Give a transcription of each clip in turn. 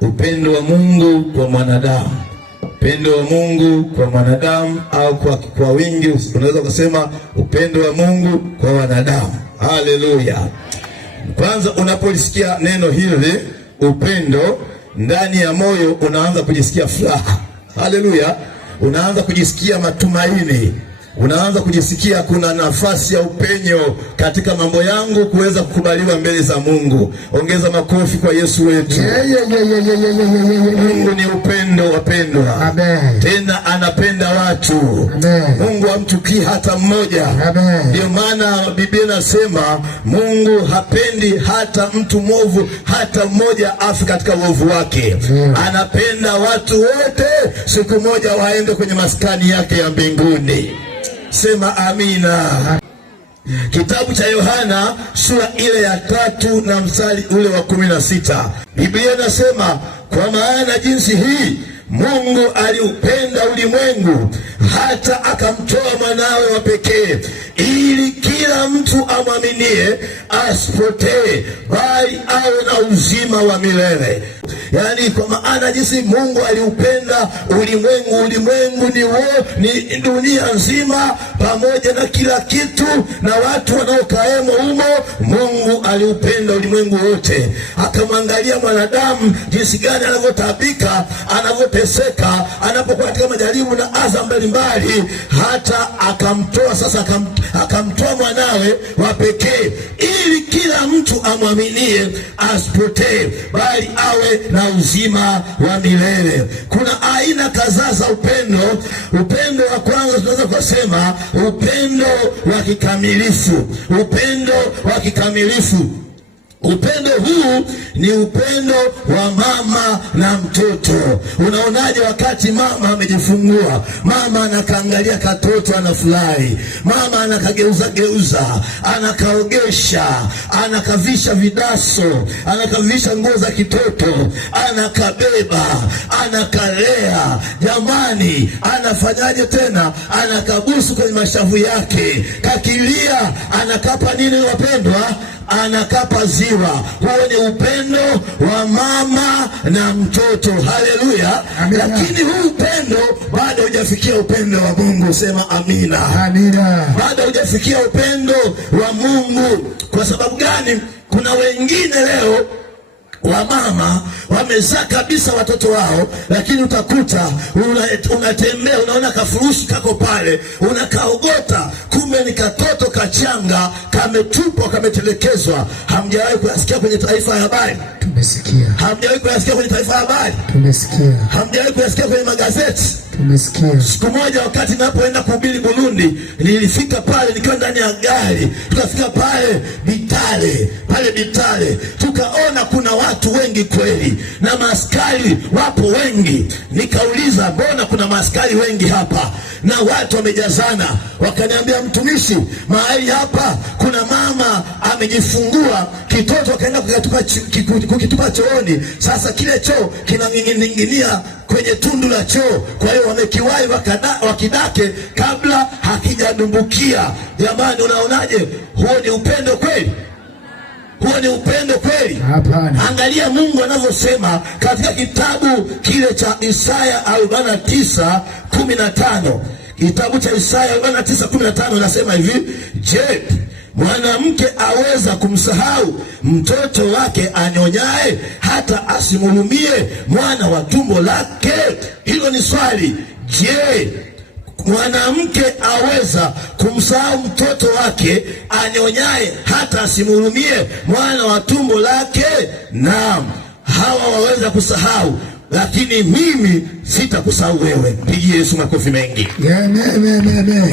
upendo wa Mungu kwa mwanadamu. Upendo wa Mungu kwa mwanadamu, au kwa wingi unaweza kusema upendo wa Mungu kwa wanadamu. Haleluya. Kwanza unapolisikia neno hili upendo, ndani ya moyo unaanza kujisikia furaha. Haleluya. Unaanza kujisikia matumaini. Unaanza kujisikia kuna nafasi ya upenyo katika mambo yangu kuweza kukubaliwa mbele za Mungu. Ongeza makofi kwa Yesu wetu. Mungu ni upendo, wapendwa. Amen. Tena anapenda watu. Amen. Mungu hamchukii hata mmoja. Ndio maana Biblia inasema Mungu hapendi hata mtu mwovu, hata mmoja afi katika uovu wake. Anapenda watu wote siku moja waende kwenye maskani yake ya mbinguni. Sema amina. Kitabu cha Yohana sura ile ya 3 na mstari ule wa 16. Biblia inasema, kwa maana jinsi hii Mungu aliupenda ulimwengu hata akamtoa mwanawe wa pekee, ili kila mtu amwaminie asipotee, bali awe na uzima wa milele. Yani, kwa maana jinsi Mungu aliupenda ulimwengu. Ulimwengu ni dunia nzima pamoja na kila kitu na watu wanaokaemo humo. Mungu aliupenda ulimwengu wote, akamwangalia mwanadamu jinsi gani anavyotabika, anavyoteseka, anapokuwa katika majaribu na adha mbalimbali, hata akamtoa sasa, akamtoa mwanawe wa pekee, ili kila mtu amwaminie asipotee, bali awe na uzima wa milele. Kuna aina kadhaa za upendo. Upendo wa kwanza tunaweza kusema upendo wa kikamilifu. Upendo wa kikamilifu. Upendo huu ni upendo wa mama na mtoto. Unaonaje wakati mama amejifungua? Mama anakaangalia katoto, anafurahi. Mama anakageuza, anakaogesha, anakavisha vidaso, anakavisha nguo za kitoto, anakabeba, anakalea. Jamani, anafanyaje tena? Anakabusu kwenye mashavu yake. Kakilia, anakapa nini wapendwa? Anakapa ziwa. Huo ni upendo wa mama na mtoto. Haleluya. Lakini huu upendo bado hujafikia upendo wa Mungu. Sema amina. Amina. Bado hujafikia upendo wa Mungu. Kwa sababu gani? Kuna wengine leo wamama wamezaa kabisa watoto wao, lakini utakuta unatembea, unaona kafurushi kako pale, unakaogota, kumbe ni katoto kachanga, kametupwa, kametelekezwa. Hamjawahi kuyasikia kwenye taifa ya habari? Tumesikia. Hamjawahi kuyasikia kwenye taifa ya habari? Tumesikia. Hamjawahi kuyasikia kwenye magazeti? Tumesikia. Siku moja wakati napoenda kuhubiri Burundi, nilifika pale nikiwa ndani ya gari, tukafika pale Bitale, tukaona kuna watu wengi kweli na maaskari wapo wengi. Nikauliza, mbona kuna maaskari wengi hapa na watu wamejazana? Wakaniambia, mtumishi, mahali hapa kuna mama amejifungua kitoto, akaenda kukitupa chooni. Sasa kile choo kinaning'inia kwenye tundu la choo, kwa hiyo wamekiwahi wakidake kabla hakijadumbukia. Jamani, unaonaje? Huo ni upendo kweli? Huo ni upendo kweli? Hapana. Angalia Mungu anavyosema katika kitabu kile cha Isaya 49:15. Kitabu cha Isaya 49:15 inasema hivi, je, mwanamke aweza kumsahau mtoto wake anyonyaye, hata asimhurumie mwana wa tumbo lake? Hilo ni swali. Je, mwanamke aweza kumsahau mtoto wake anyonyaye, hata asimhurumie mwana wa tumbo lake? Naam, hawa waweza kusahau, lakini mimi sitakusahau wewe. Pigie Yesu makofi mengi.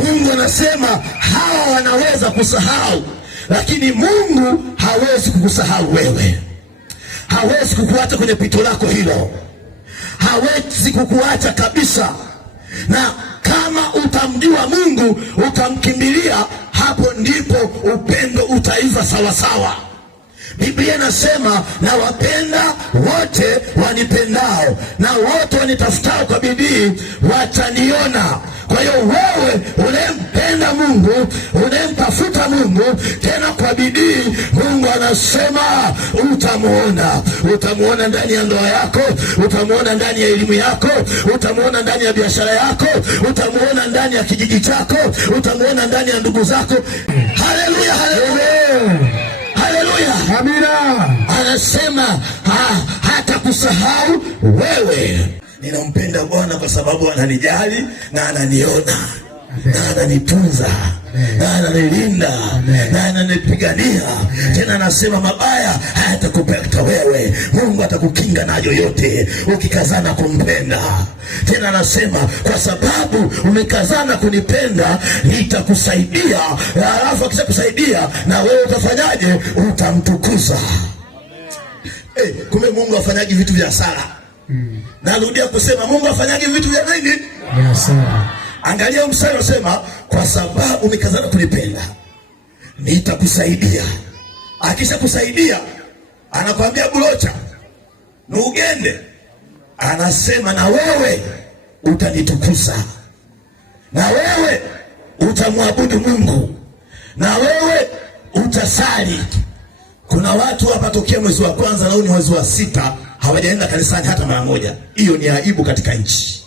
Mungu anasema hawa wanaweza kusahau, lakini Mungu hawezi kukusahau wewe. Hawezi kukuacha kwenye pito lako hilo. Hawezi kukuacha kabisa. Na kama utamjua Mungu, utamkimbilia, hapo ndipo upendo utaiva sawa sawa. Biblia inasema, na wapenda wote wanipendao, na wote wanitafutao kwa bidii wataniona. Kwa hiyo wewe unayempenda Mungu, unayemtafuta Mungu tena kwa bidii, Mungu anasema utamuona. Utamuona ndani ya ndoa yako, utamuona ndani ya elimu yako, utamuona ndani ya biashara yako, utamuona ndani ya kijiji chako, utamuona ndani ya ndugu zako. Haleluya, haleluya, haleluya, amina. Anasema hata kusahau wewe. Ninampenda Bwana kwa sababu ananijali na ananiona na ananitunza na ananilinda na ananipigania. Tena anasema mabaya hayatakupata wewe, Mungu atakukinga nayo yote ukikazana kumpenda. Tena anasema kwa sababu umekazana kunipenda nitakusaidia. Alafu akishakusaidia na wewe utafanyaje? Utamtukuza. Kumbe Mungu afanyaje vitu vya sala. Narudia kusema Mungu afanyaje vitu vya nini? Vya sala. Angalia mstari unasema kwa sababu umekazana kunipenda nitakusaidia. Akisha kusaidia anakwambia bulocha na ugende, anasema na wewe utanitukuza, na wewe utamwabudu Mungu, na wewe utasali. Kuna watu hapa tokea mwezi wa kwanza na huu ni mwezi wa 6 hawajaenda kanisani hata mara moja. Hiyo ni aibu katika nchi,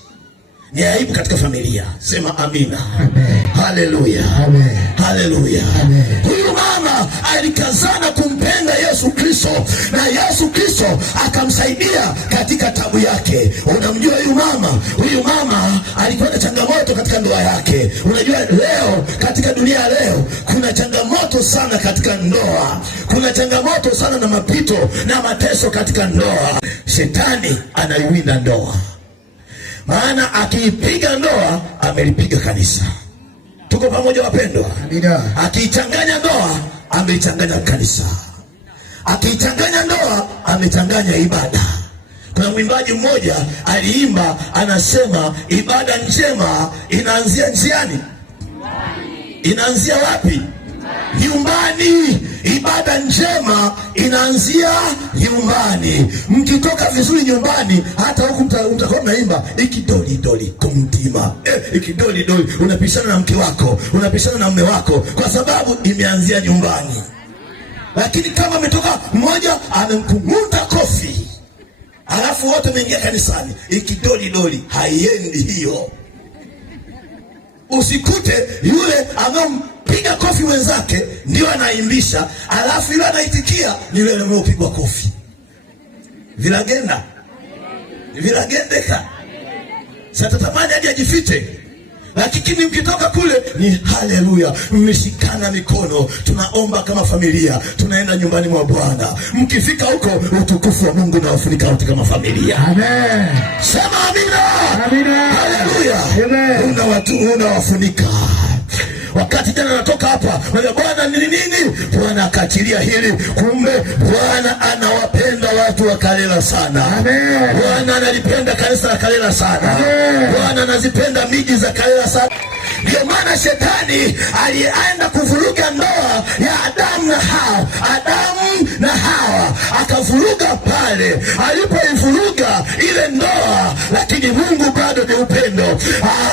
ni aibu katika familia. Sema amina. Amen. Haleluya. Amen. Haleluya. Amen. Huyu mama alikazana kumpenda Yesu Kristo na Yesu Kristo akamsaidia katika tabu yake. Unamjua huyu mama? Huyu mama alikuwa na changamoto katika ndoa yake. Unajua leo katika dunia leo kuna changamoto sana katika ndoa. Kuna changamoto sana na mapito na mateso katika ndoa. Shetani anaiwinda ndoa. Maana akiipiga ndoa amelipiga kanisa. Tuko pamoja wapendwa? Amina. Akiichanganya ndoa ameichanganya kanisa. Akiichanganya ndoa amechanganya ibada. Kuna mwimbaji mmoja aliimba anasema ibada njema inaanzia njiani. Inaanzia wapi? Nyumbani. Ibada njema inaanzia nyumbani. Mkitoka vizuri nyumbani, hata huku mtakuwa mnaimba ikidoli doli kumtima. Ikidoli doli, unapishana na mke wako, unapishana na mume wako kwa sababu imeanzia nyumbani. Lakini kama ametoka mmoja amemkunguta kofi, alafu wote wameingia kanisani, ikidoli doli haiendi hiyo. Usikute yule piga kofi wenzake ndio anaimbisha, alafu yule anaitikia ni yule anayepigwa kofi. Vilagenda. Vilagendeka. Sasa tamani hadi ajifiche. Lakini mkitoka kule ni haleluya, mmeshikana mikono, tunaomba kama familia, tunaenda nyumbani mwa Bwana. Mkifika huko utukufu wa Mungu na wafunika wote kama familia. Amen. Sema amina. Amina. Haleluya. Amen. Unawafunika. Wakati jana natoka hapa, Bwana nini? Bwana akaachilia hili. Kumbe Bwana anawapenda watu wa Kalela sana. Amen. Bwana analipenda kanisa la Kalela sana. Amen. Bwana anazipenda miji za Kalela sana. Ndio maana shetani alienda kuvuruga ndoa ya Adamu na Hawa, akavuruga pale. Alipoivuruga ile ndoa, lakini Mungu bado ni upendo.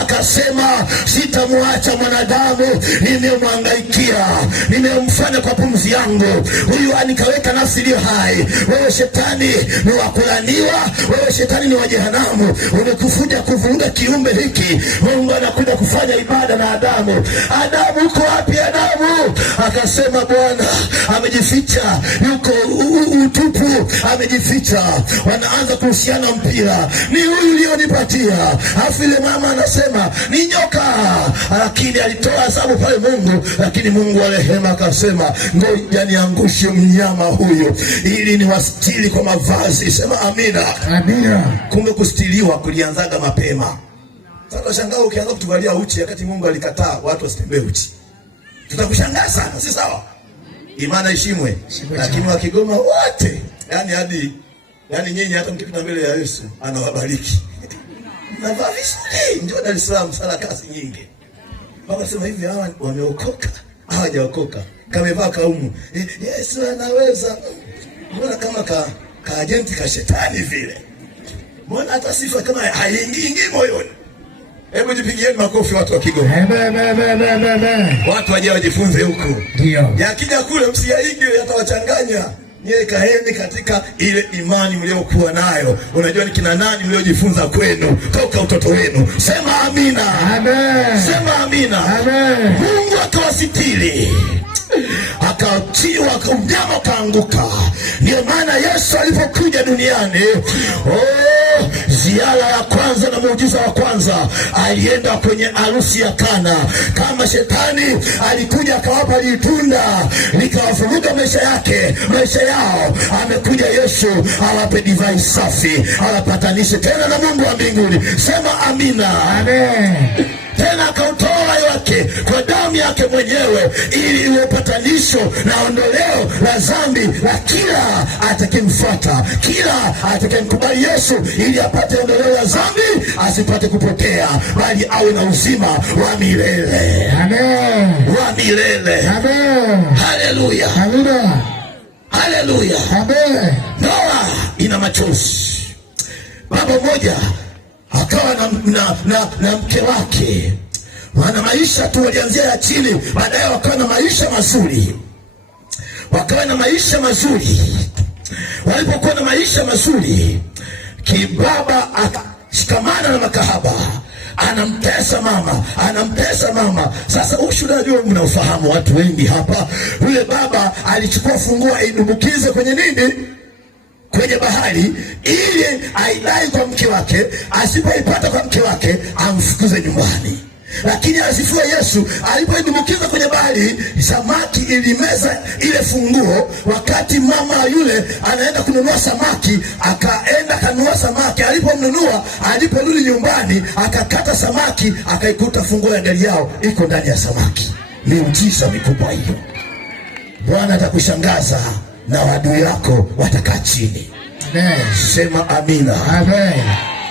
Akasema sitamwacha mwanadamu, nimemhangaikia, nimemfanya kwa pumzi yangu, huyu anikaweka nafsi iliyo hai. Wewe shetani ni wa kulaniwa, wewe shetani ni wa jehanamu. Umekufuja kuvuruga kiumbe hiki. Mungu anakuja kufanya ibada na Adamu. Adamu uko wapi Adamu? Akasema Bwana amejificha, yuko utupu, amejificha. Wanaanza kuhusiana mpira, ni huyu ulionipatia. Afu ile mama anasema ni nyoka, lakini alitoa hesabu pale Mungu. Lakini Mungu wa rehema akasema ngoja niangushe mnyama huyo ili niwastiri kwa mavazi. Sema amina. Amina. Kumbe kustiliwa kulianzaga mapema. Sasa shangaa ukianza kutuvalia uchi wakati Mungu alikataa watu wasitembee uchi. Tutakushangaa sana, si sawa? Imani ishimwe. Lakini wa Kigoma wote, yani nyinyi hata mkipita mbele ya Yesu anawabariki. Navaa vizuri, njoo Dar es Salaam sala kazi nyingi. Baba sema hivi hawa wameokoka, hawajaokoka. Kamevaa kaumu. Yesu anaweza. Mbona kama ka agenti ka shetani vile? Mbona hata sifa kama haingii moyoni? Hebu jipigieni makofi watu wa Kigoma. Watu waje wajifunze huku. Ndio. Yakija kule msiyaige yatawachanganya. Nyie kaeni katika ile imani mliokuwa nayo. Unajua ni kina nani mliojifunza kwenu toka utoto wenu. Sema amina. Amen. Sema amina. Amen. Mungu akawasitiri. Akatiwa mnyama kaanguka. Ndio maana Yesu alipokuja duniani, ziara ya kwanza na muujiza wa kwanza, alienda kwenye harusi ya Kana. Kama shetani alikuja akawapa litunda likawavuruga maisha yao, amekuja Yesu awape divai safi, awapatanishe tena na Mungu wa mbinguni. Sema amina. Amen. Tena akautoa wake kwa damu yake mwenyewe, ili iwe upatanisho na ondoleo la dhambi la kila atakayemfuata, kila atakayemkubali Yesu, ili apate ondoleo la dhambi, asipate kupotea, bali awe na uzima wa milele. Amen. Wa milele. Amen. Haleluya. Haleluya. Haleluya. Amen. Ndoa ina machozi. Baba mmoja akawa na mke wake, wana maisha tu, walianzia ya chini, baadaye wakawa na maisha mazuri. Walipokuwa na maisha mazuri, kibaba akashikamana na makahaba, anamtesa mama. Sasa ushuhuda najua mnaofahamu watu wengi hapa. Yule baba alichukua funguo aidumbukize kwenye nini? Kwenye bahari, ili aidai kwa mke wake. Asipoipata kwa mke wake, amfukuze nyumbani. Lakini asifiwe Yesu, alipoidumbukiza kwenye bahari, samaki ilimeza ile funguo. Wakati mama yule anaenda kununua samaki, akaenda kanunua samaki. Alipomnunua, aliporudi nyumbani, akakata samaki, akaikuta funguo ya gari yao iko ndani ya samaki. Miujiza mikubwa hiyo. Bwana atakushangaza na wadui wako watakaa chini. Amen. Sema amina. Amen.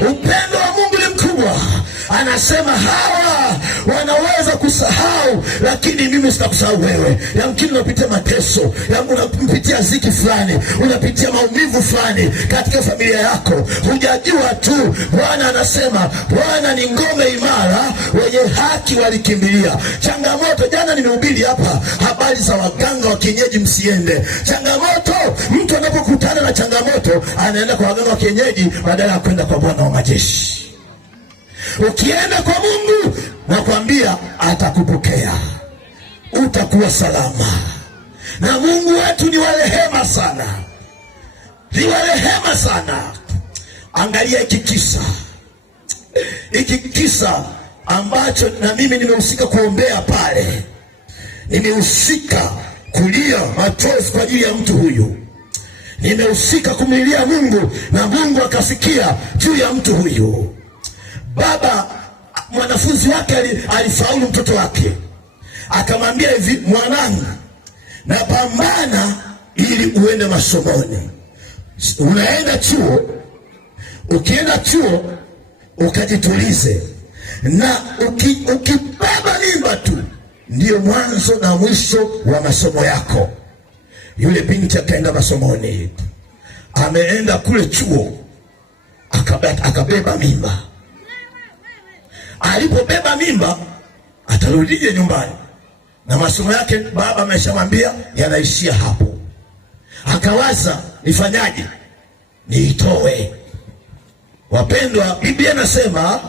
Upendo wa Mungu ni mkubwa. Anasema hawa wanaweza kusahau, lakini mimi sitakusahau wewe. Yamkini unapitia mateso, unapitia ziki fulani, unapitia maumivu fulani katika familia yako, hujajua tu. Bwana anasema, Bwana ni ngome imara, wenye haki walikimbilia. Changamoto, jana nimehubiri hapa habari za waganga wa kienyeji, msiende. Changamoto, mtu anapokutana na changamoto anaenda kwa waganga wa kienyeji badala ya kwenda kwa Bwana wa majeshi. Ukienda kwa Mungu, nakwambia atakupokea, utakuwa salama. Na Mungu wetu ni wa rehema sana, ni wa rehema sana. Angalia hiki kisa ambacho na mimi nimehusika kuombea pale. Nimehusika kulia machozi kwa ajili ya mtu huyu. Nimehusika kumlilia Mungu na Mungu akasikia juu ya mtu huyu. Baba, mwanafunzi wake alifaulu mtoto wake, akamwambia hivi, mwanangu, napambana ili uende masomoni. Unaenda chuo, ukienda chuo ukajitulize, na ukibeba mimba tu ndio mwanzo na mwisho wa masomo yako. Yule binti akaenda masomoni, ameenda kule chuo, akabeba mimba. Alipobeba mimba, atarudije nyumbani? Na masomo yake baba ameshamwambia yanaishia hapo. Akawaza, nifanyaje? Niitoe. Wapendwa, Biblia inasema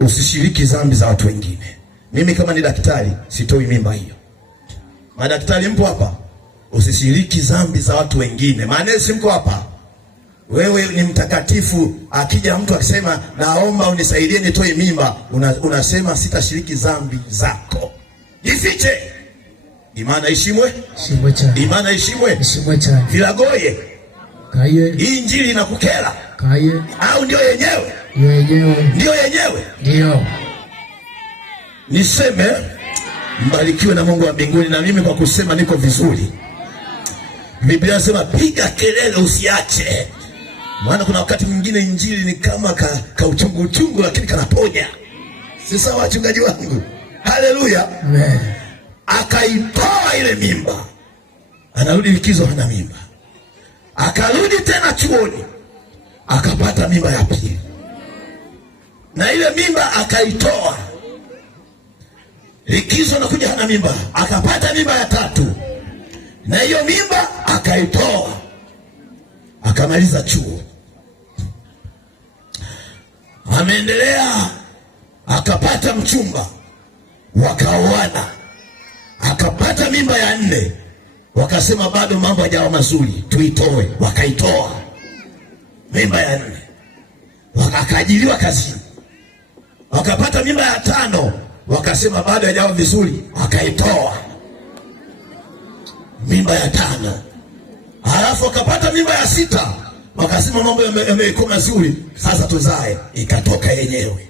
usishiriki dhambi za watu wengine. Mimi kama ni daktari sitoi mimba hiyo. Madaktari mpo hapa? Usishiriki dhambi za watu wengine. Manesi mko hapa? Wewe ni mtakatifu. Akija mtu akisema naomba unisaidie nitoe mimba, unasema sitashiriki dhambi zako. Jifiche. Imani ishimwe. Imani ishimwe. Vilagoye. Kaye. Hii injili inakukera. Kaye. Au ndio yenyewe? Ndio yenyewe. Ndio. Niseme mbarikiwe na Mungu wa mbinguni, na mimi kwa kusema niko vizuri. Biblia inasema piga kelele usiache. Maana kuna wakati mwingine injili ni kama ka uchungu lakini kanaponya. Si sawa wachungaji wangu? Haleluya. Amen. Akaitoa ile mimba. Anarudi likizo hana mimba. Akarudi tena chuoni, akapata mimba ya pili. na ile mimba akaitoa. Likizo nakuja hana mimba, akapata mimba ya 3 na hiyo mimba akaitoa, akamaliza chuo, ameendelea, akapata mchumba, wakaoana, akapata mimba ya 4, wakasema bado mambo hajawa mazuri, tuitoe. Wakaitoa mimba ya 4, akaajiriwa kazini, wakapata mimba ya 5, wakasema bado hajawa vizuri, akaitoa mimba ya 5. Halafu akapata mimba ya 6, wakasema mambo yamekuwa mazuri, sasa tuzae, ikatoka yenyewe.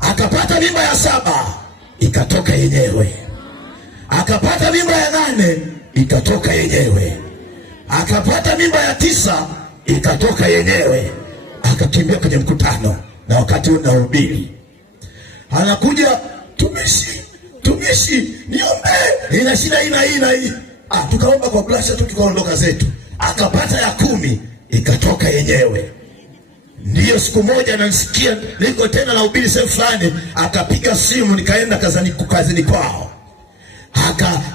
Akapata mimba ya 7, ikatoka yenyewe. Akapata mimba ya 8, ikatoka yenyewe. Akapata mimba ya 9, ikatoka yenyewe. Akakimbia kwenye mkutano, na wakati unahubiri anakuja, tumishi niombe, ina shida hii. Tukaomba kwa blasha tu, tukaondoka zetu. Akapata ya 10, ikatoka yenyewe. Ndiyo siku moja nanisikia niko tena nahubiri sehemu fulani, akapiga simu, nikaenda kazini kwao,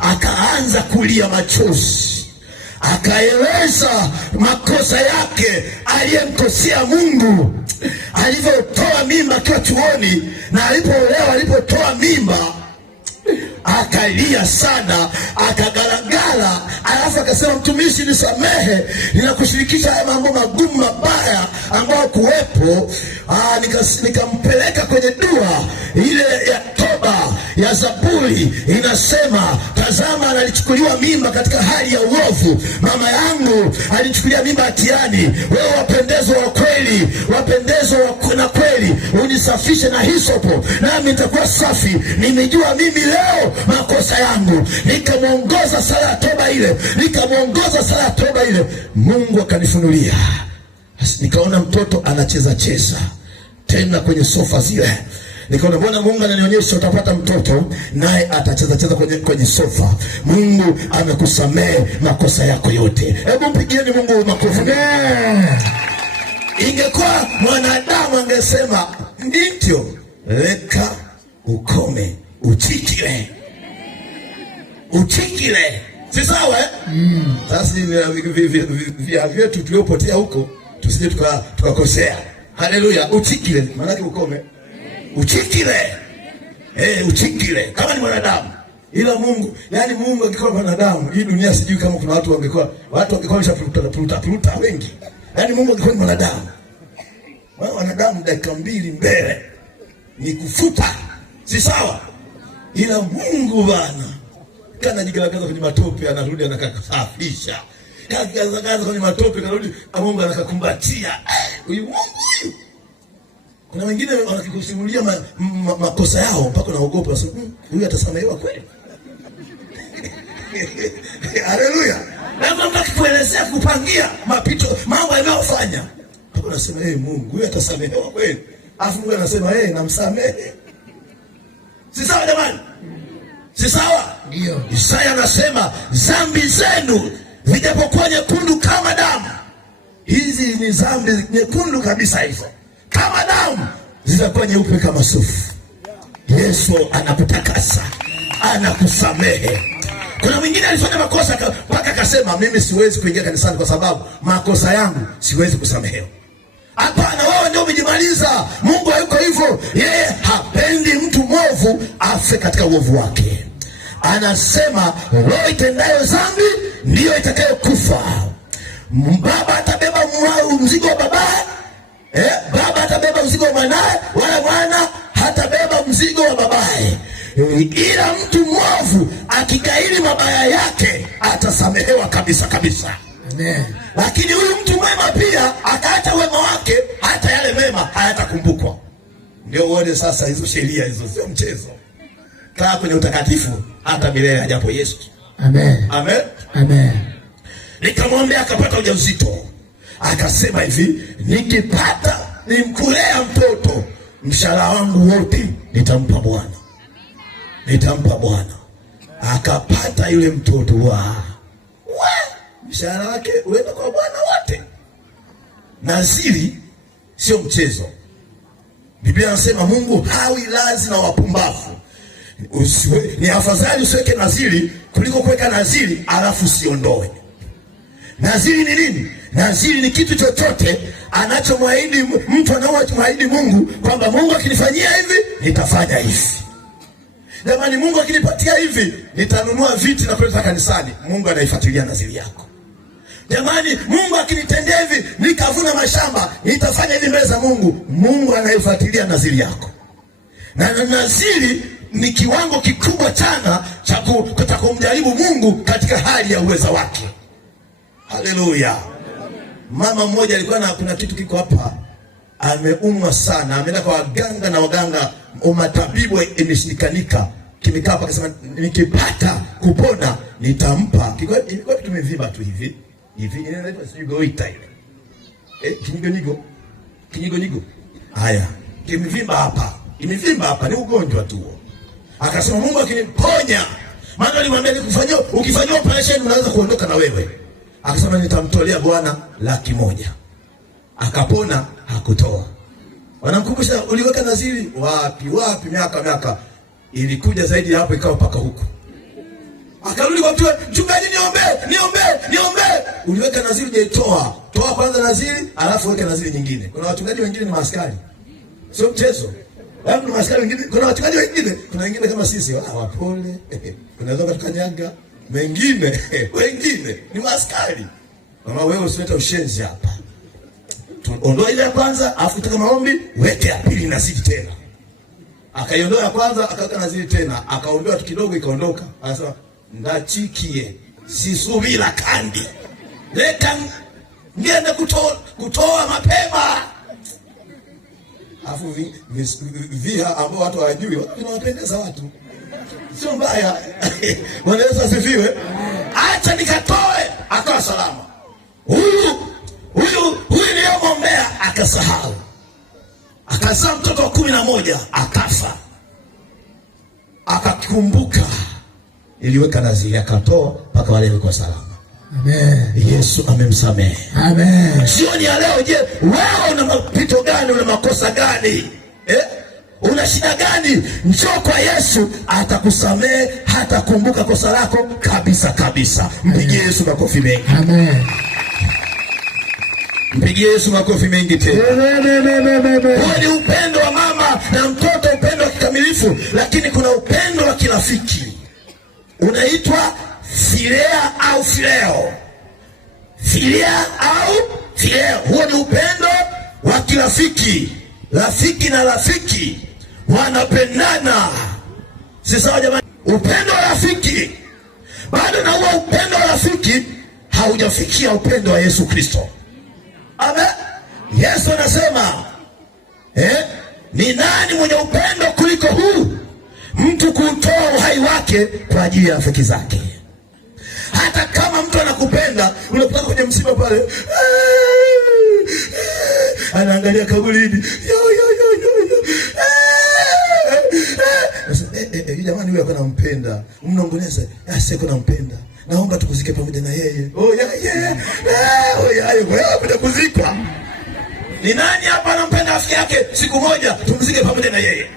akaanza kulia machozi, akaeleza makosa yake aliyemkosea Mungu, alivyotoa mimba akiwa chuoni, na alipotoa mimba akalia sana, akagaragara. Alafu akasema, mtumishi nisamehe, ninakushirikisha haya mambo magumu mabaya ambayo kuwepo. Nikampeleka kwenye dua ile ya toba ya Zaburi, inasema, tazama analichukuliwa mimba katika hali ya uovu, mama yangu alichukulia mimba hatiani. Wewe wapendezwa wa kweli, wapendezwa na kweli, unisafishe na hisopo, nami nitakuwa safi. Nimejua mimi leo makosa yangu. Nikamwongoza sala ya toba ile, Mungu akanifunulia. Nikaona mtoto anacheza tena kwenye sofa zile. Nikaona Bwana Mungu ananionyesha utapata mtoto naye atacheza kwenye sofa. Mungu amekusamehe makosa yako yote. Hebu mpigieni Mungu makofi. Ingekuwa mwanadamu angesema ndivyo, leka ukome, uchikile. Si sawa Sasa vya vyetu tuliopotea huko tusije tukakosea. Haleluya. Uchikile maana yake ukome. Uchikile. Uchikile kama ni mwanadamu. Ila Mungu, yani Mungu angekuwa mwanadamu, hii dunia sijui kama kuna watu wangekuwa wameshapuruta wengi. Yani Mungu angekuwa ni mwanadamu. Wanadamu dakika 2 mbele ni kufuta. Si sawa? Ila Mungu bana kana jigaragaza kwenye matope, anarudi anakasafisha. Kaza kwenye matope, anarudi Mungu anakakumbatia. Huyu Mungu huyu. Kuna wengine wanakikusimulia makosa yao mpaka naogopa, sasa huyu atasamehewa kweli? Haleluya. Lazima mtakikuelezea kupangia mapito mambo yanayofanya. Mpaka unasema Mungu huyu atasamehewa kweli? Afu Mungu anasema namsamehe. Si sawa jamani? Si sawa? Ndio. Isaya anasema dhambi zenu zijapokuwa nyekundu kama damu. Hizi ni dhambi nyekundu kabisa hizo. Kama damu zitakuwa nyeupe kama sufu. Yesu anakutakasa, anakusamehe. Kuna mwingine alifanya makosa mpaka akasema mimi siwezi kuingia kanisani kwa sababu makosa yangu siwezi kusamehewa. Hapana, wewe ndio umejimaliza. Mungu hayuko hivyo. Yeye hapendi mtu mwovu afe katika uovu wake. Anasema roho itendayo dhambi ndiyo itakayokufa. Baba atabeba mzigo wa babaye, baba atabeba mzigo wa mwanae, wala mwana hatabeba mzigo wa babaye. Ila mtu mwovu akikaili mabaya yake atasamehewa kabisa kabisa. Amen. Lakini huyu mtu mwema pia akaacha wema wake, hata yale mema hayatakumbukwa. Ndio uone sasa hizo sheria hizo sio mchezo. Kaa kwenye utakatifu hata milele ajapo Yesu. Amen. Amen. Amen. Nikamwambia akapata ujauzito. Akasema hivi, nikipata nimkulea mtoto, mshahara wangu wote nitampa Bwana. Nitampa Bwana. Akapata yule mtoto mshahara wake uenda kwa Bwana wote. Naziri sio mchezo. Biblia inasema Mungu hawi lazi na wapumbavu. Ni afadhali usiweke naziri kuliko kuweka naziri alafu usiondoe. Naziri ni nini? Naziri ni kitu chochote anachomwahidi mtu, anaomwahidi Mungu kwamba Mungu akinifanyia hivi nitafanya hivi. Jamani, Mungu akinipatia hivi nitanunua viti na kuleta kanisani. Mungu anaifuatilia naziri yako. Jamani, Mungu akinitendea hivi nikavuna mashamba nitafanya hivi mbele za Mungu. Mungu anaifuatilia naziri yako. Na naziri ni kiwango kikubwa sana cha kumjaribu Mungu katika hali ya uweza wake. Haleluya. Mama mmoja alikuwa kuna kitu kiko hapa, ameumwa sana, ameenda kwa waganga na waganga matabibu imeshikanika, kimekaa hapa, akasema nikipata kupona nitampa. Kilikuwa tumevimba tu hivi inaitwa sigoita ile kinyigo. Haya, kimevimba hapa ni ugonjwa tu. Akasema Mungu akiniponya, maana alimwambia ukifanyia operation unaweza kuondoka na wewe. Akasema nitamtolea Bwana 100,000. Akapona, hakutoa. Wanamkumbusha, uliweka naziri wapi? Miaka ilikuja zaidi hapo, ikawa paka huku. Akarudi kwa mtu, mchungaji niombe. Uliweka naziri hujaitoa. Toa kwanza naziri, alafu weka naziri nyingine. Kuna wachungaji wengine ni maaskari. Sio mchezo. Hapo ni maaskari wengine, kuna wachungaji wengine, kuna wengine kama sisi, wapole. Unaweza kutukanyaga. Wengine ni maaskari. Kama wewe usileta ushenzi hapa. Ondoa ile ya kwanza, afu toka maombi, weke ya pili naziri tena. Akaiondoa ya kwanza, akaweka naziri tena, akaondoa kidogo ikaondoka. Anasema ndachikie sisubira kandi. Leta ngende kutoa mapema. Afu viha ambao watu hawajui, wanawapendeza watu. Sio mbaya. Wanaweza asifiwe. Acha nikatoe, akawa salama. Huyu niliyomwombea akasahau. Akazaa mtoto wa 11 akafa. Akakumbuka iliweka naziri, akatoa mpaka wale walikuwa salama. Amen. Yesu amemsamehe. Amen. Jioni ya leo, je, wewe una mapito gani? Una makosa gani? Una shida gani? Njoo kwa Yesu, atakusamehe, hatakumbuka kosa lako kabisa. Mpigie Yesu makofi mengi. Amen. Mpigie Yesu makofi mengi tena. Huo ni upendo wa mama na mtoto, upendo wa kikamilifu, lakini kuna upendo wa kirafiki. Unaitwa filea au fileo. Huo ni upendo wa kirafiki. Rafiki na rafiki wanapendana. Si sawa jamani? Upendo wa rafiki. Bado na huo upendo wa rafiki haujafikia upendo wa Yesu Kristo. Amen. Yesu anasema, ni nani mwenye upendo kuliko huu, mtu kutoa uhai wake kwa ajili ya rafiki zake? Hata kama mtu anakupenda, unakuta kwenye msiba pale, anaangalia kaburini, jamani, huyu anampenda, mnongoneza, siko nampenda, naomba tukuzike pamoja na yeye. Wewe kuzikwa. Ni nani hapa anampenda rafiki yake siku moja tumzike pamoja na yeye?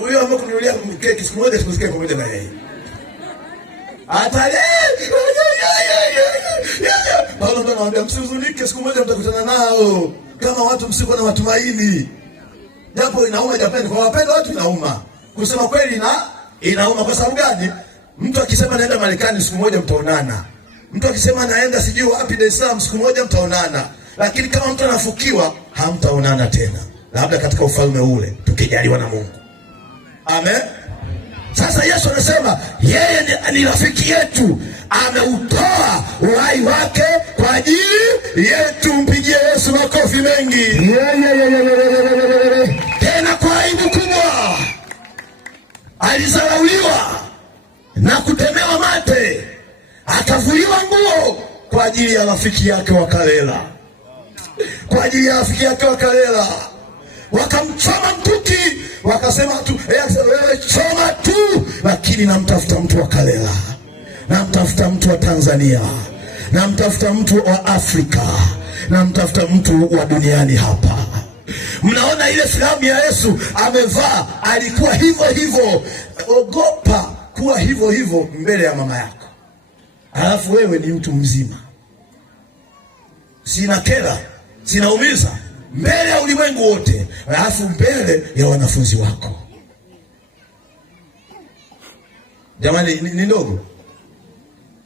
Huyo ambaye kuniulia keki siku moja tukuzike pamoja na yeye. Paulo ndo anawaambia msihuzunike, siku moja mtakutana nao. Kama watu msiko na matumaini. Japo inauma Japani, kwa wapenda watu inauma. Kusema kweli inauma. Kwa sababu gani? Mtu akisema naenda Marekani siku moja mtaonana. Mtu akisema naenda sijui wapi Dar es Salaam siku moja mtaonana. Lakini kama mtu anafukiwa hamtaonana tena. Labda katika ufalme ule tukijaliwa na Mungu. Amen. Sasa Yesu anasema yeye ni rafiki yetu, ameutoa uhai wake kwa ajili yetu. Mpigie Yesu makofi mengi. Tena kwa aibu kubwa alizarauliwa na kutemewa mate, akavuliwa nguo kwa ajili ya rafiki yake wakalela. Kwa ajili ya rafiki yake wakalela. Wakamchoma mkuki, wakasema tu wewe choma tu, lakini namtafuta mtu wa Kalela, namtafuta mtu wa Tanzania, namtafuta mtu wa Afrika, na mtafuta mtu wa duniani hapa. Mnaona ile filamu ya Yesu amevaa, alikuwa hivyo hivyo. Ogopa kuwa hivyo hivyo mbele ya mama yako, alafu wewe ni mtu mzima. Sina kera, sinaumiza mbele ya ulimwengu wote, alafu mbele ya wanafunzi wako. Jamani, ni ndogo.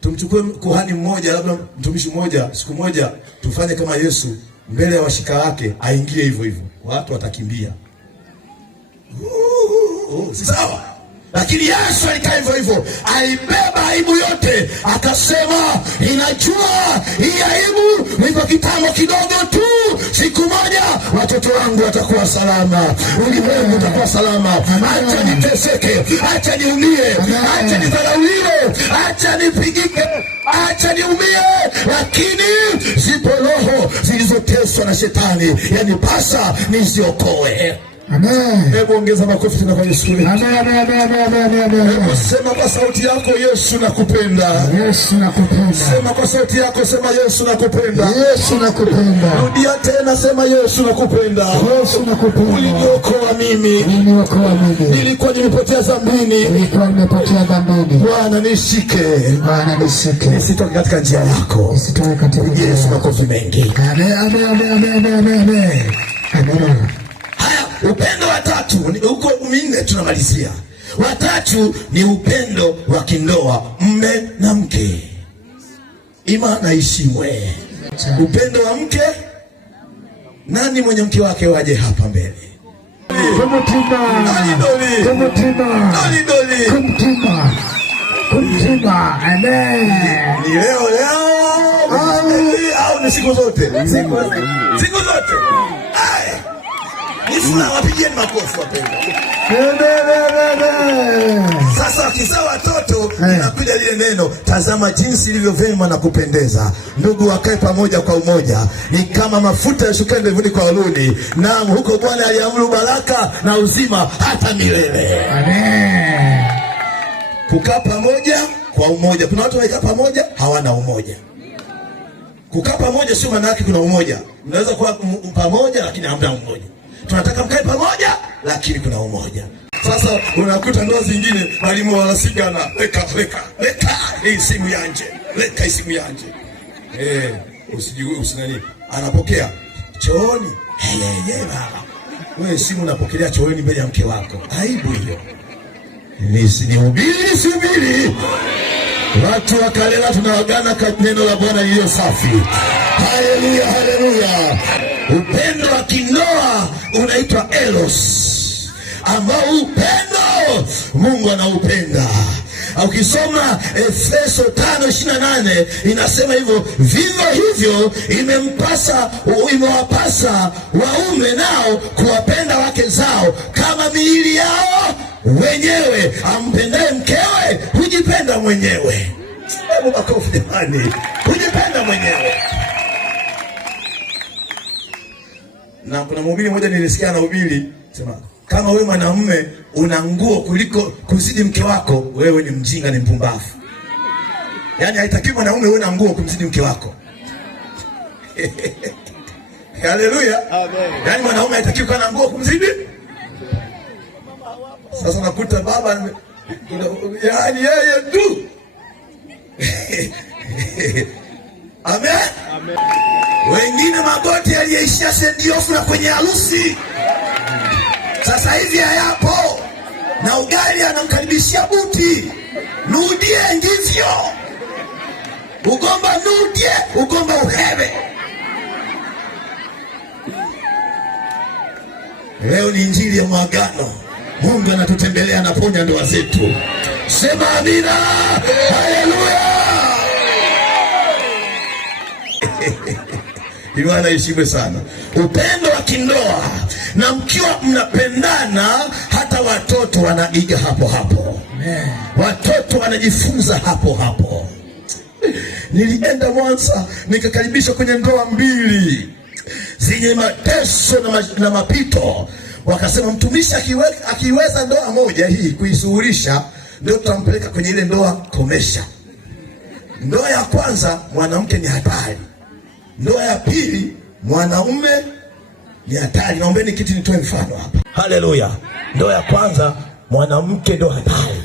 Tumchukue kuhani mmoja, labda mtumishi mmoja, siku moja tufanye kama Yesu mbele ya washika wake, aingie hivyo hivyo, watu watakimbia. Si sawa? Lakini Yesu alikaa hivyo hivyo, alibeba aibu yote, akasema ninajua hii aibu nipo kitambo kidogo tu, siku moja watoto wangu watakuwa salama, ulimwengu utakuwa salama. Acha niteseke, acha niumie, acha nidharauliwe, acha nipigike, acha niumie, lakini zipo roho zilizoteswa na shetani, yani pasa niziokoe. Amen. Hebu ongeza makofi tena kwa Yesu. Amen, amen, amen, amen, amen. Hebu sema kwa sauti yako, Yesu nakupenda. Yesu nakupenda. Sema kwa sauti yako, sema Yesu nakupenda. Yesu nakupenda. Rudia tena, sema Yesu nakupenda. Yesu nakupenda. Uliniokoa mimi. Uliniokoa mimi. Nilikuwa nimepotea dhambini. Nilikuwa nimepotea dhambini. Bwana nishike. Bwana nishike. Nisitoke katika njia yako. Nisitoke katika njia yako. Yesu makofi mengi. Amen, amen, amen, amen, amen. Amen. Upendo wa tatu, huko minne tunamalizia. Watatu ni upendo wa kindoa, mme na mke. Ima na ishimwe. Upendo wa mke. Nani mwenye mke wake waje hapa mbele? Kumtima. Nani doli? Kumtima. Nani doli? Kumtima. Kumtima. Amen. Ni leo au ni siku zote? Siku zote. Wapigieni makofi wapendwa. Sasa wakizaa watoto, inakuja lile neno, tazama jinsi ilivyo vyema na kupendeza ndugu wakae pamoja kwa umoja, ni kama mafuta yashukayo mbinguni kwa Haruni, naam huko Bwana aliamuru baraka na uzima hata milele. Amen. Kukaa pamoja kwa umoja. Kuna watu wanakaa pamoja hawana umoja. Kukaa pamoja sio maana yake kuna umoja. Mnaweza kuwa pamoja lakini hamna umoja. Tunataka mkae pamoja lakini kuna umoja. Sasa unakuta ndoa zingine walimu wanasigana, leka hii simu yanje, leka hii simu yanje. Usinani anapokea chooni. Baba. Wewe simu unapokelea chooni mbele ya mke wako. Aibu hiyo. Nisihubiri. Watu wa Kalela tunawagana kwa neno la Bwana lililo safi. Haleluya, haleluya. Upendo wa kindoa unaitwa eros, ambao upendo Mungu anaupenda. Ukisoma Efeso 5:28 inasema hivyo, vivyo hivyo imewapasa waume nao kuwapenda wake zao kama miili yao wenyewe. Ampendaye mkewe hujipenda mwenyewe. Hebu makofi jamani, hujipenda mwenyewe. Na kuna mhubiri mmoja nilisikia anahubiri, sema kama wewe mwanamume una nguo kuliko kuzidi mke wako, wewe ni mjinga, ni mpumbavu. Yaani haitakiwi mwanamume uwe na nguo kumzidi mke wako. Haleluya. Amen. Yaani mwanamume haitakiwi kuwa na nguo kumzidi. Sasa nakuta baba yaani yeye tu. Amen. Amen. Wengine magoti yaliyeishia sendiofu na kwenye harusi sasa hivi hayapo, na ugali anamkaribishia buti. Nudie ndivyo. Ugomba nudie, ugomba uhebe. Leo ni injili ya mwagano. Mungu anatutembelea, anaponya ndoa zetu. Sema amina. Haleluya. Bwana heshima sana. Upendo wa kindoa, na mkiwa mnapendana hata watoto wanaiga hapo hapo. Amen. Watoto wanajifunza hapo hapo. Nilienda Mwanza nikakaribishwa kwenye ndoa mbili zenye mateso na mapito. Wakasema mtumishi akiweza ndoa moja hii kuisuhurisha, ndio tutampeleka kwenye ile ndoa komesha. Ndoa ya kwanza mwanamke ni hatari, Ndoa ya pili, mwanaume ni hatari. Naombeni kiti nitoe mfano hapa. Haleluya. Ndoa ya kwanza, mwanamke ndo hatari.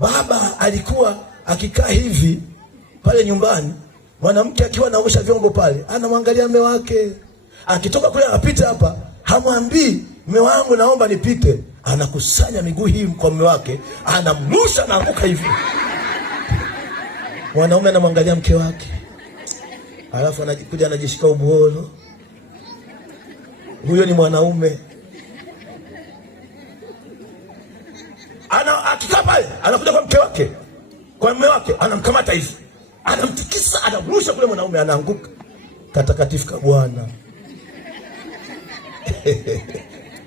Baba alikuwa akikaa hivi pale nyumbani, mwanamke akiwa anaosha vyombo pale, anamwangalia mume wake. Akitoka kule apite hapa, hamwambii mume wangu naomba nipite. Anakusanya miguu hii kwa mume wake, anamrusha na anguka hivi. Mwanaume anamwangalia mke wake, alafu anakuja anajishika ubuholo. Huyo ni mwanaume. Akikaa pale, anakuja kwa mke wake, kwa mume wake, anamkamata hivi, anamtikisa, anamrusha kule, mwanaume anaanguka. Katakatifu ka Bwana.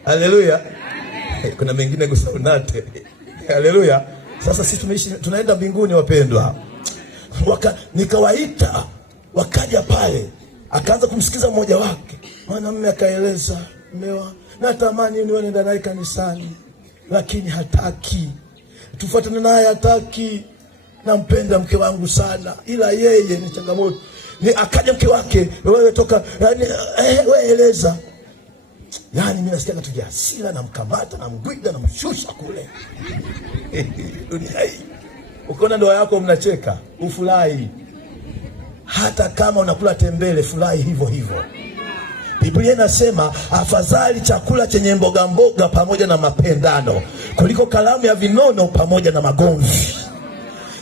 Haleluya. Kuna mengine gusaunate. Haleluya. Sasa sisi tunaenda mbinguni wapendwa. Nikawaita wakaja pale, akaanza kumsikiza mmoja wake. Mwanamume akaeleza, mewa natamani niwe nenda naye kanisani, lakini hataki. Tufuatane naye, hataki. Nampenda mke wangu sana, ila yeye ni changamoto. Akaja mke wake, wewe toka, yani wewe eleza. Yani mimi nasikia kitu cha hasira, na mkamata na mgwida na mshusha kule. Dunia hii. Ukiona ndoa yako mnacheka, ufurahi. Hata kama unakula tembele, furahi hivyo hivyo. Biblia inasema afadhali chakula chenye mboga mboga pamoja na mapendano kuliko kalamu ya vinono pamoja na magomvi.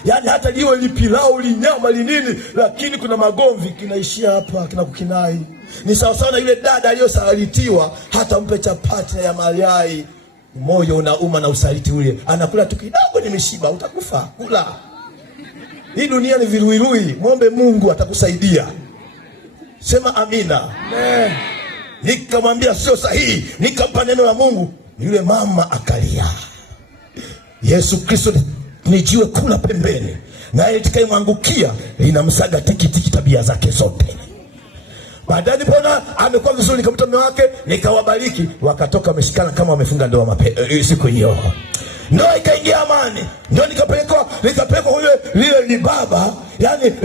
Yani hata liwe lipilau, linyama, linini, lakini kuna magomvi, kinaishia hapa, kinakukinai. Ni sawa sawa na yule dada aliyosalitiwa, hata mpe chapati ya mayai, moyo unauma na usaliti ule. Anakula tu kidogo, nimeshiba. Utakufa kula. Hii dunia ni viruirui. Muombe Mungu atakusaidia. Sema amina. Amen. Nikamwambia sio sahihi, nikampa neno la Mungu. Yule mama akalia. Yesu Kristo ni jiwe kula pembeni, na litakayemwangukia linamsaga tiki tabia zake zote. Baadaye nilipoona amekuwa vizuri, nikamta mume wake, nikawabariki, wakatoka wameshikana kama wamefunga ndoa siku hiyo. Ndoa ikaingia amani. Ndio nikapelekwa huyo lile ni baba, yani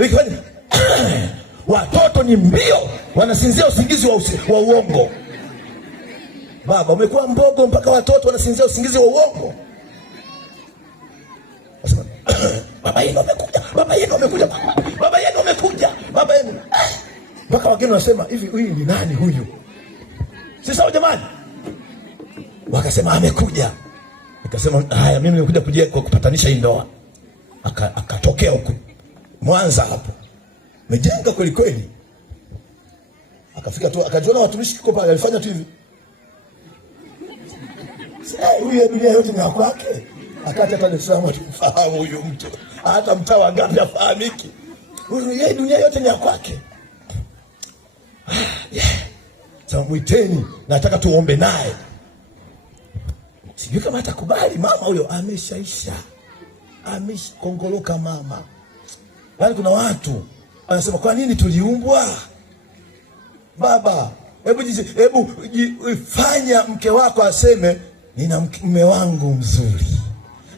watoto ni mbio, wanasinzia usingizi wa uongo. Baba umekuwa mbogo mpaka watoto wanasinzia usingizi wa uongo. Baba yenu amekuja, baba yenu amekuja, baba yenu amekuja, baba yenu. Mpaka wageni wanasema hivi, huyu ni nani huyu? Si sawa jamani? Wakasema amekuja. Nikasema haya, mimi nimekuja kuja kupatanisha hii ndoa. Akatokea huko Mwanza hapo. Mejenga kweli kweli. Akafika tu, akajiona watumishi kiko pale, alifanya tu hivi. Sasa huyu dunia yote ni kwake. Akata hata Dar tumfahamu huyu mtu. Hata mtawa ngapi afahamiki. Huyu yeye dunia yote ni kwake. Sasa mwiteni, nataka tuombe naye. Sijui kama atakubali. Mama huyo ameshaisha. Ameshikongoloka mama. Yaani kuna watu wanasema kwa nini tuliumbwa? Baba, hebu fanya mke wako aseme nina mume wangu mzuri,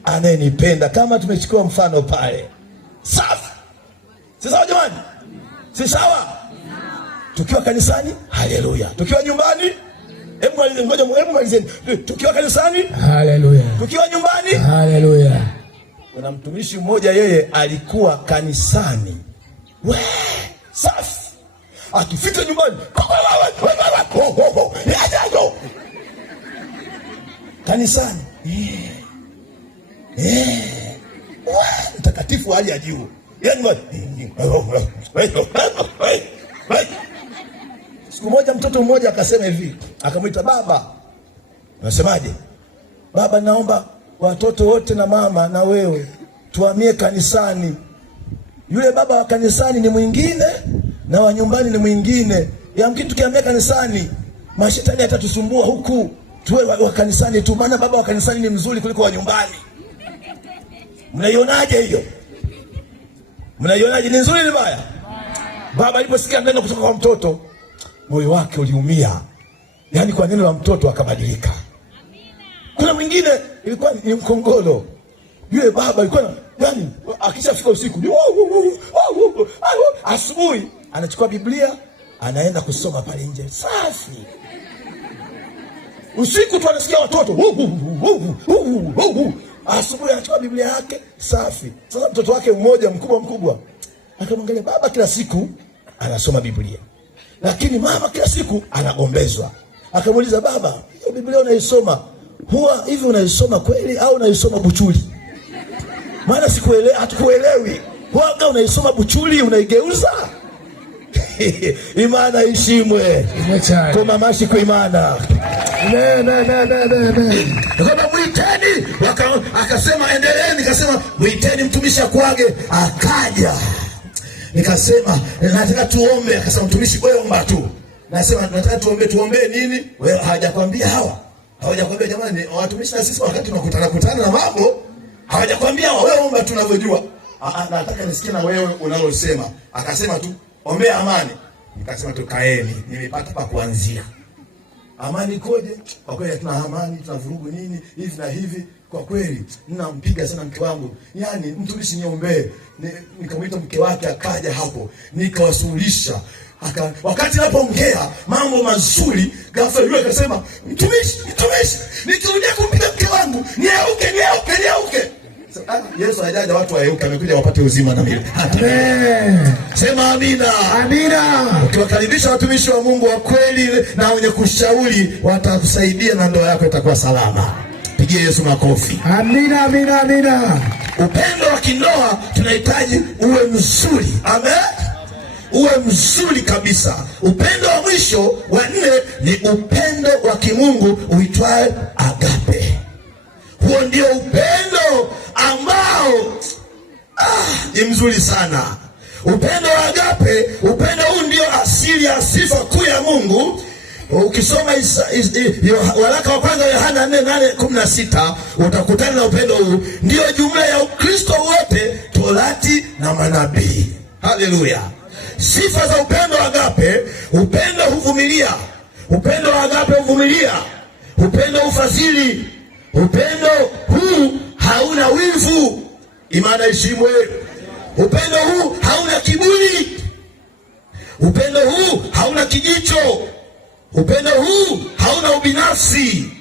anayenipenda, kama tumechukua mfano pale. Safi. Si sawa jamani? Si sawa? Tukiwa kanisani, haleluya. Tukiwa nyumbani, hebu malizeni. Tukiwa kanisani, haleluya. Tukiwa nyumbani, haleluya. Kuna mtumishi mmoja, yeye alikuwa kanisani. Safi. Akifika nyumbani, kanisani. Mtakatifu hali ya juu. Yaani siku moja mtoto mmoja akasema hivi, akamwita baba. Unasemaje? Baba, naomba watoto wote na mama na wewe tuhamie kanisani. Yule baba wa kanisani ni mwingine na wa nyumbani ni mwingine. Yamkini tukihamia kanisani, mashetani atatusumbua huku. Tuwe wa kanisani tu, maana baba wa kanisani ni mzuri kuliko wa nyumbani. Mnaionaje hiyo? Mnaionaje, ni nzuri ni mbaya? Baba aliposikia neno kutoka kwa mtoto, moyo wake uliumia. Yaani kwa neno la mtoto akabadilika. Kuna mwingine ilikuwa ni mkongolo. Yule baba alikuwa yani akishafika usiku, asubuhi anachukua Biblia, anaenda kusoma pale nje. Safi. Usiku tu anasikia watoto. Asubuhi anachukua Biblia yake, safi. Sasa mtoto wake mmoja mkubwa akamwangalia, baba kila siku anasoma Biblia, lakini mama kila siku anagombezwa. Akamuuliza, baba, hiyo Biblia unaisoma huwa hivi unaisoma kweli au unaisoma buchuli? Maana hatukuelewi. Huwa unaisoma buchuli unaigeuza? Imana ishimwe. Kwa mamashi kwa imana. Kama mwiteni, akasema endeleeni, nikasema mwiteni mtumishi akwage, akaja. Nikasema nataka tuombe, akasema mtumishi wewe omba tu. Nasema nataka tuombe nini? Wewe hawajakwambia hawa. Hawajakwambia jamani, watumishi na sisi wakati tunakutana na mambo, hawajakwambia wewe omba tunavyojua. Nataka nisikie na wewe unalosema. Akasema tu ombea amani. Nikasema tu kaeni, nimepata pa kuanzia. Amani ikoje? Kwa kweli hatuna amani, tuna vurugu nini, hivi na hivi. Kwa kweli ninampiga sana mke wangu. Yaani mtumishi niombee. Nikamwita mke wake akaja hapo. Nikawasuluhisha. Wakati napoongea mambo mazuri, ghafla yule akasema, mtumishi, nikirudia kumpiga mke wangu, niauke. Yesu hajaja watu waeuke, amekuja wapate uzima na milele. Amen. Sema amina. Amina. Ukiwakaribisha watumishi wa Mungu wa kweli na wenye kushauri, watakusaidia na ndoa yako itakuwa salama. Pigie Yesu makofi. Amina. Upendo wa kindoa tunahitaji uwe mzuri. Amen. Uwe mzuri kabisa. Upendo wa mwisho wa 4 ni upendo wa kimungu uitwaye agape. Huo ndio upendo ambao ni mzuri sana. Upendo wa agape, upendo huu ndio asili ya sifa kuu ya Mungu. Ukisoma waraka wa kwanza Yohana 4:16 utakutana na upendo huu. Ndio jumla ya Ukristo wote, Torati na manabii. Haleluya. Sifa za upendo wa agape: upendo huvumilia. Upendo wa agape huvumilia. Upendo hufadhili. Upendo huu hauna wivu. Imana ishimwe. Upendo huu hauna kiburi. Upendo huu hauna kijicho. Upendo huu hauna ubinafsi.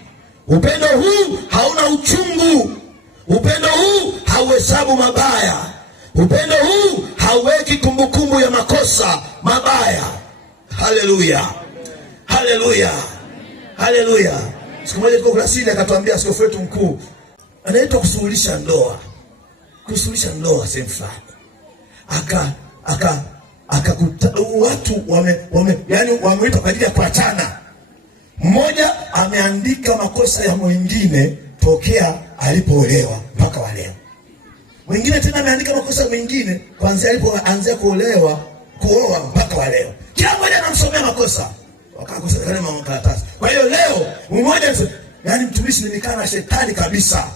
Upendo huu hauna uchungu. Upendo huu hauhesabu mabaya. Upendo huu hauweki kumbukumbu ya makosa mabaya. Haleluya. Siku moja tuko klasini, akatuambia askofu wetu mkuu anaitwa kusuluhisha ndoa. Kusuluhisha ndoa sehemu fulani. Watu wameitwa kwa ajili ya kuachana. Mmoja ameandika makosa ya mwingine tokea alipoolewa mpaka wa leo. Mwingine tena ameandika makosa mengine kuanzia alipoanza kuoa mpaka wa leo. Kila mmoja anamsomea makosa. Wakakosa kale makaratasi. Kwa hiyo leo mmoja mtumishi nilikana shetani kabisa.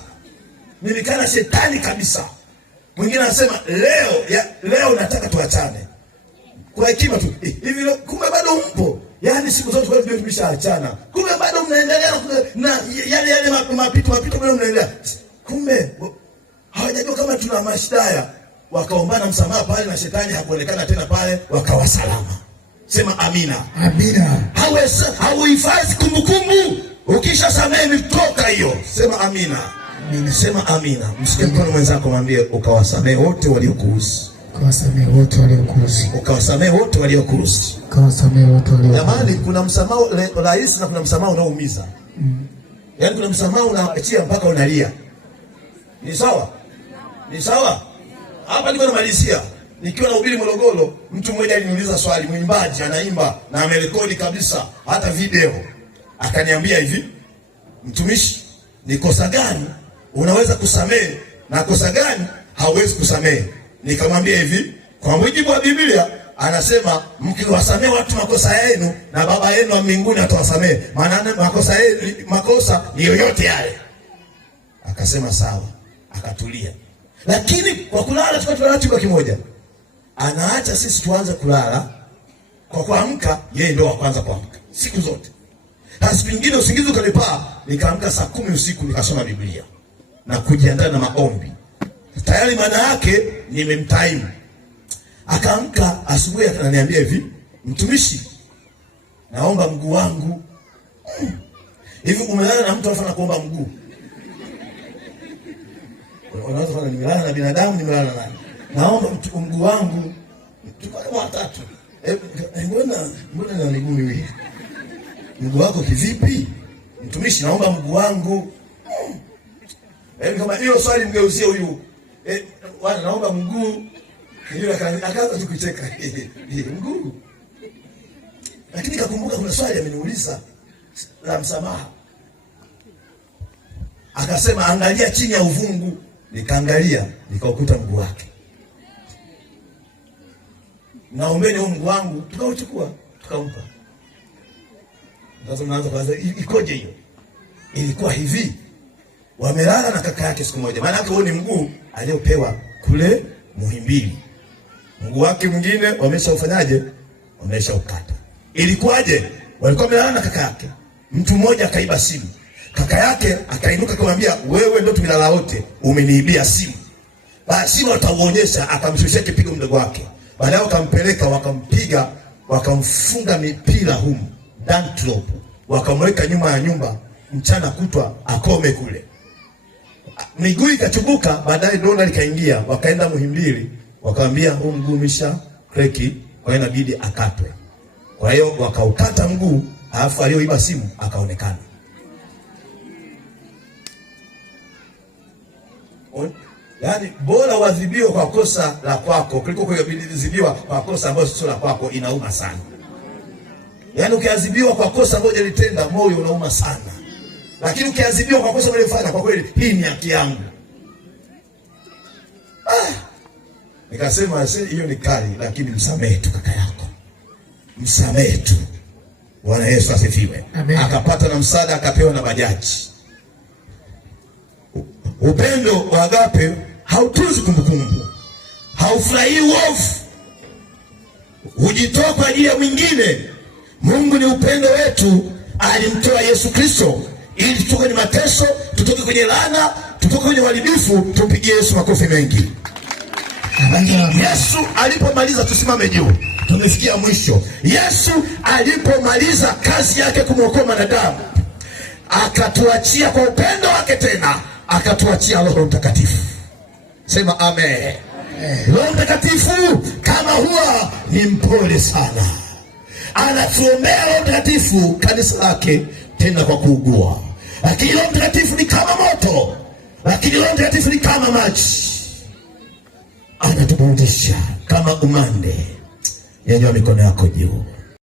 Mwingine anasema leo nataka tuachane. Kwa hekima tu. Hivi kumbe bado mpo. Siku zote kwa tumeshaachana. Kumbe bado mnaendelea na yale mapito bado mnaendelea. Kumbe hawajajua kama tuna mashtaya. Wakaombana msamaha pale na shetani hakuonekana tena pale, wakawa salama. Sema amina. Hauhifadhi kumbukumbu. Ukishasamehe mitoka hiyo. Sema amina. Sema amina. Msikie mkono mwenzako, mwambie ukawasamehe wote waliokuuzi. Jamani, kuna msamaha rahisi na kuna msamaha unaoumiza. Kuna msamaha unaachia mpaka unalia. Ni sawa? Hapa ndipo namalizia. Nikiwa na ubiri Morogoro, mtu mmoja aliniuliza swali, mwimbaji anaimba na amerekodi kabisa hata video. Akaniambia hivi, mtumishi, ni kosa gani unaweza kusamehe na kosa gani hauwezi kusamehe? Nikamwambia hivi, kwa mujibu wa Biblia anasema mkiwasamehe watu makosa yenu na baba yenu wa mbinguni atawasamehe. Maana makosa ni yoyote yale. Akasema sawa, akatulia. Lakini kwa kulala tukatoa ratiba kimoja. Anaacha sisi tuanze kulala, kwa kuamka yeye ndio wa kwanza kuamka siku zote. Siku nyingine usingizi ukanipaa, nikaamka saa 10 usiku nikasoma Biblia na kujiandaa na maombi. Tayari maana yake nimemtime. Akaamka asubuhi akaniambia hivi, mtumishi, naomba mguu wangu. Hivi umelala na mtu alafu anakuomba mguu? Unaweza kufanya, nimelala na binadamu, nimelala na nani? Naomba mguu wangu. Tukao watatu. Mbona na miguu miwili? Mguu wako kivipi? Mtumishi, naomba mguu wangu. Kama hiyo swali mgeuzie huyu. Wana naomba mguu. Yule akaanza tu kucheka. Mguu. Lakini kakumbuka kuna swali ameniuliza la msamaha. Akasema angalia chini ya uvungu. Nikaangalia, nikaukuta mguu wake. Naombeni huo mguu wangu, tukauchukua, tukampa. Sasa mnaanza kwanza, ikoje hiyo? Ilikuwa hivi. Wamelala na kaka yake siku moja. Maana yake huo ni mguu aliopewa kule Muhimbili. Mguu wake mwingine wameshaufanyaje? Wameshaukata. Ilikuwaje? Walikuwa wamelala na kaka yake. Mtu mmoja akaiba simu. Kaka yake akainuka kumwambia, wewe ndio tumelala wote, umeniibia simu. Basi simu atauonyesha, akamshushia kipigo mdogo wake. Baadaye wakampeleka, wakampiga, wakamfunga mipira humu, dantrop, wakamweka nyuma ya nyumba, mchana kutwa akome kule. Miguu ikachubuka, baadaye donda likaingia, wakaenda Muhimbili, wakamwambia huu mguu misha kreki, kwa hiyo inabidi akatwe. Kwa hiyo wakaukata mguu, alafu aliyoiba simu akaonekana. Yaani bora uadhibiwe kwa kosa la kwako kuliko kuadhibiwa kwa kosa ambalo sio la kwako. Inauma sana. Yaani ukiadhibiwa kwa kosa ambalo hujalitenda, moyo unauma sana. Lakini ukiadhibiwa kwa kosa ulilofanya, kwa kweli hii ni haki yangu. Nikasema hiyo ni kali, lakini msamehe tu kaka yako. Msamehe tu. Bwana Yesu asifiwe. Akapata na msaada, akapewa na bajaji. Upendo wa agape hautunzi kumbukumbu, haufurahii uovu, hujitoa kwa ajili ya mwingine. Mungu ni upendo wetu, alimtoa Yesu Kristo ili tutoke kwenye mateso, tutoke kwenye laana, tutoke kwenye uharibifu. Tumpigie Yesu makofi mengi. Yesu alipomaliza, tusimame juu, tumefikia mwisho. Yesu alipomaliza kazi yake kumwokoa mwanadamu, akatuachia kwa upendo wake, tena akatuachia Roho Mtakatifu. Sema amen. Roho Mtakatifu kama huwa ni mpole sana, anatuombea Roho Mtakatifu kanisa lake, tena kwa kuugua. Lakini Roho Mtakatifu ni kama moto, lakini Roho Mtakatifu ni kama maji, anatuburudisha kama umande. Nyanyua mikono yako juu.